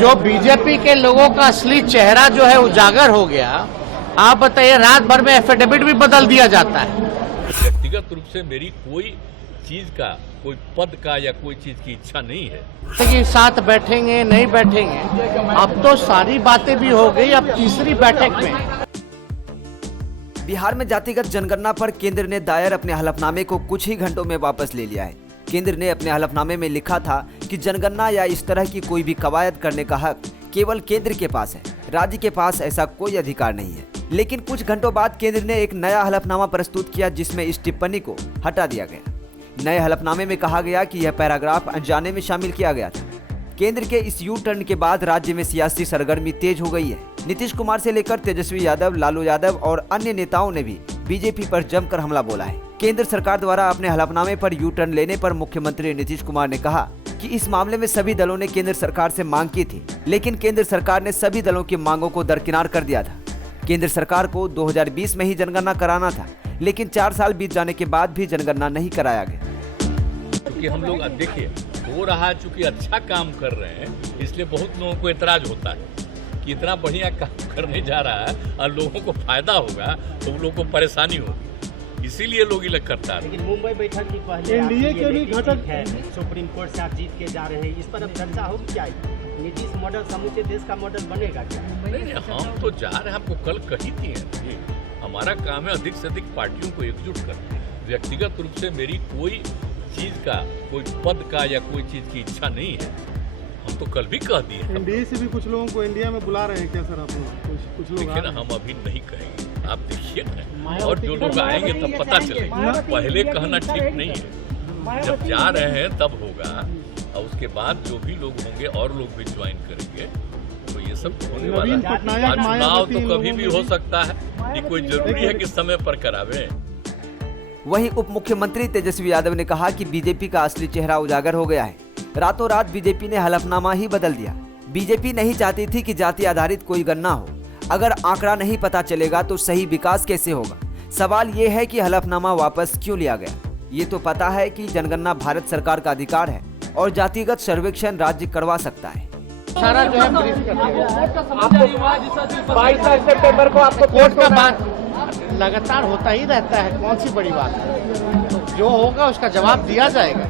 जो बीजेपी के लोगों का असली चेहरा जो है उजागर हो गया। आप बताइए, रात भर में एफिडेविट भी बदल दिया जाता है। व्यक्तिगत रूप से मेरी कोई चीज का, कोई पद का या कोई चीज की इच्छा नहीं है कि साथ बैठेंगे नहीं बैठेंगे। अब तो सारी बातें भी हो गई, अब तीसरी बैठक में। बिहार में जातिगत जनगणना पर केंद्र ने दायर अपने हलफनामे को कुछ ही घंटों में वापस ले लिया है। केंद्र ने अपने हलफनामे में लिखा था कि जनगणना या इस तरह की कोई भी कवायद करने का हक केवल केंद्र के पास है, राज्य के पास ऐसा कोई अधिकार नहीं है। लेकिन कुछ घंटों बाद केंद्र ने एक नया हलफनामा प्रस्तुत किया जिसमें इस टिप्पणी को हटा दिया गया। नए हलफनामे में कहा गया कि यह पैराग्राफ अनजाने में शामिल किया गया था। केंद्र के इस यू टर्न के बाद राज्य में सियासी सरगर्मी तेज हो गई है। नीतीश कुमार से लेकर तेजस्वी यादव, लालू यादव और अन्य नेताओं ने भी बीजेपी पर जमकर हमला बोला है। केंद्र सरकार द्वारा अपने हलफनामे पर यू टर्न लेने पर मुख्यमंत्री नीतीश कुमार ने कहा कि इस मामले में सभी दलों ने केंद्र सरकार से मांग की थी, लेकिन केंद्र सरकार ने सभी दलों की मांगों को दरकिनार कर दिया था। केंद्र सरकार को 2020 में ही जनगणना कराना था, लेकिन 4 साल बीत जाने के बाद भी जनगणना नहीं कराया गया। क्योंकि हम लोग देखिए हो रहा, चूंकि अच्छा काम कर रहे हैं, इसलिए बहुत लोगों को एतराज होता है कि इतना बढ़िया काम करने जा रहा है और लोगों को फायदा होगा तो उन लोगों को परेशानी होगी, इसीलिए लोग इलेक्ट करता है। लेकिन मुंबई बैठक की पहले एनडीए के भी घटक है, सुप्रीम कोर्ट से आप जीत के जा रहे हैं, इस पर अब चर्चा होगी क्या? नीतीश मॉडल समूचे देश का मॉडल बनेगा क्या? नहीं, हम तो जा रहे हैं, आपको कल कही थी है। हमारा काम है अधिक से अधिक पार्टियों को एकजुट करना। व्यक्तिगत रूप से मेरी कोई चीज का, कोई पद का या कोई चीज की इच्छा नहीं है। हम तो कल भी कह दिए। एनडीए से भी कुछ लोगों को इंडिया में बुला रहे हैं क्या सर? आप कुछ लोग देखिए ना, हम अभी नहीं कहेंगे, आप देखिए ना, और जो लोग आएंगे तब पता चलेगा। पहले कहना ठीक नहीं है, जब जा रहे हैं तब होगा, और उसके बाद जो भी लोग होंगे और लोग भी ज्वाइन करेंगे, तो ये सब होने वाला है। चुनाव तो कभी भी हो सकता है, ये कोई जरूरी है कि समय पर करावे। वहीं उप मुख्यमंत्री तेजस्वी यादव ने कहा कि बीजेपी का असली चेहरा उजागर हो गया है। रातों रात बीजेपी ने हलफनामा ही बदल दिया। बीजेपी नहीं चाहती थी कि जाति आधारित कोई गणना हो। अगर आंकड़ा नहीं पता चलेगा तो सही विकास कैसे होगा? सवाल ये है कि हलफनामा वापस क्यों लिया गया? ये तो पता है कि जनगणना भारत सरकार का अधिकार है और जातिगत सर्वेक्षण राज्य करवा सकता है। सारा जो है ब्रीफ करते हैं। 22 सितंबर को आपको कोर्ट में बात लगातार होता ही रहता है, कौन सी बड़ी बात है। तो जो होगा उसका जवाब दिया जाएगा।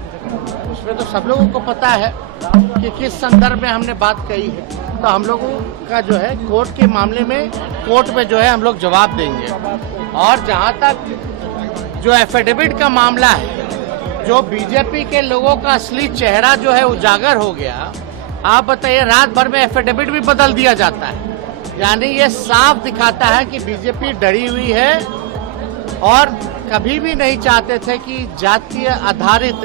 उसमें तो सब लोगों को पता है कि किस संदर्भ में हमने बात कही है। तो हम लोगों का जो है कोर्ट के मामले में, कोर्ट में जो है हम लोग जवाब देंगे। और जहाँ तक जो एफिडेविट का मामला है, जो बीजेपी के लोगों का असली चेहरा जो है उजागर हो गया। आप बताइए, रात भर में एफिडेविट भी बदल दिया जाता है। यानी ये साफ दिखाता है कि बीजेपी डरी हुई है और कभी भी नहीं चाहते थे कि जातीय आधारित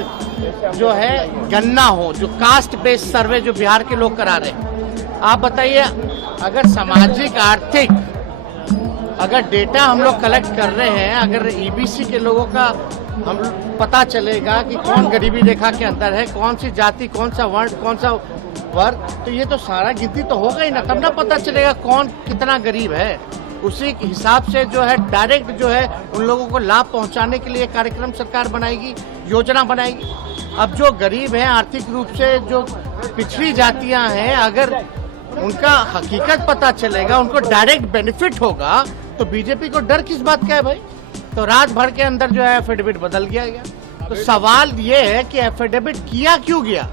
जो है गणना हो, जो कास्ट बेस्ड सर्वे जो बिहार के लोग करा रहे हैं। आप बताइए, अगर सामाजिक आर्थिक अगर डेटा हम लोग कलेक्ट कर रहे हैं, अगर ईबीसी के लोगों का हम पता चलेगा कि कौन गरीबी रेखा के अंदर है, कौन सी जाति, कौन सा वर्ण, कौन सा वर्ग, तो ये तो सारा गिनती तो होगा ही ना, तब ना पता चलेगा कौन कितना गरीब है। उसी हिसाब से जो है डायरेक्ट जो है उन लोगों को लाभ पहुंचाने के लिए कार्यक्रम सरकार बनाएगी, योजना बनाएगी। अब जो गरीब हैं, आर्थिक रूप से जो पिछड़ी जातियां हैं, अगर उनका हकीकत पता चलेगा, उनको डायरेक्ट बेनिफिट होगा, तो बीजेपी को डर किस बात का है भाई? तो रात भर के अंदर जो है एफिडेविट बदल गया। तो सवाल ये है कि एफिडेविट किया क्यों गया?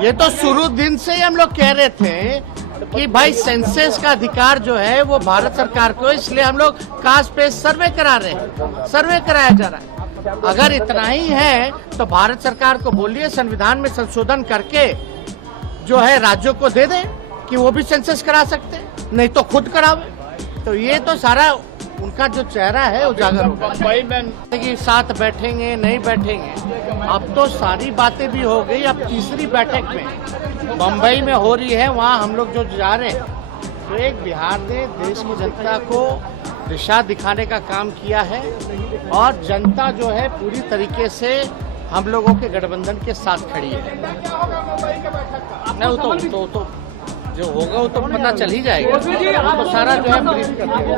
ये तो शुरू दिन से ही हम लोग कह रहे थे कि भाई सेंसस का अधिकार जो है वो भारत सरकार को, इसलिए हम लोग कास्ट बेस्ड सर्वे करा रहे हैं, सर्वे कराया जा रहा है। अगर इतना ही है तो भारत सरकार को बोलिए संविधान में संशोधन करके जो है राज्यों को दे दे कि वो भी सेंसस करा सकते हैं, नहीं तो खुद करावे। तो ये तो सारा उनका जो चेहरा है उजागर होगा। मुंबई में कि साथ बैठेंगे नहीं बैठेंगे, अब तो सारी बातें भी हो गई, अब तीसरी बैठक में मुंबई में हो रही है, वहाँ हम लोग जो जा रहे हैं। तो एक बिहार ने देश की जनता को दिशा दिखाने का काम किया है और जनता जो है पूरी तरीके से हम लोगों के गठबंधन के साथ खड़ी है। नहीं तो जो होगा वो तो पता चल ही जाएगा। तो सारा जो है ब्रीफ करते हैं।